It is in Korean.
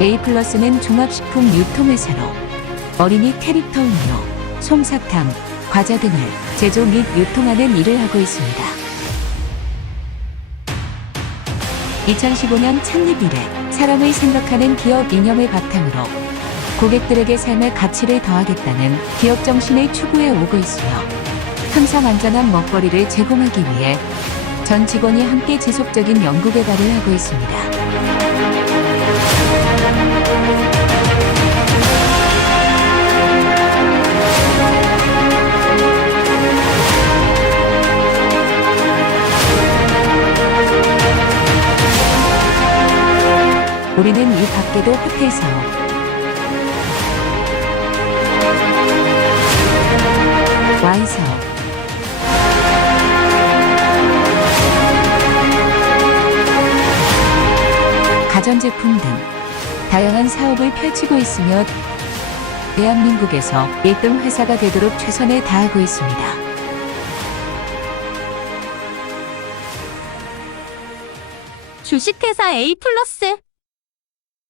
A 플러스는 종합식품 유통회사로 어린이 캐릭터 음료, 솜사탕, 과자 등을 제조 및 유통하는 일을 하고 있습니다. 2015년 창립 이래 사람을 생각하는 기업 이념을 바탕으로 고객들에게 삶의 가치를 더하겠다는 기업 정신을 추구해 오고 있으며 항상 안전한 먹거리를 제공하기 위해 전 직원이 함께 지속적인 연구 개발을 하고 있습니다. 우리는 이 밖에도 와인 사업, 가전제품 등 다양한 사업을 펼치고 있으며 대한민국에서 1등 회사가 되도록 최선을 다하고 있습니다. 주식회사 A 플러스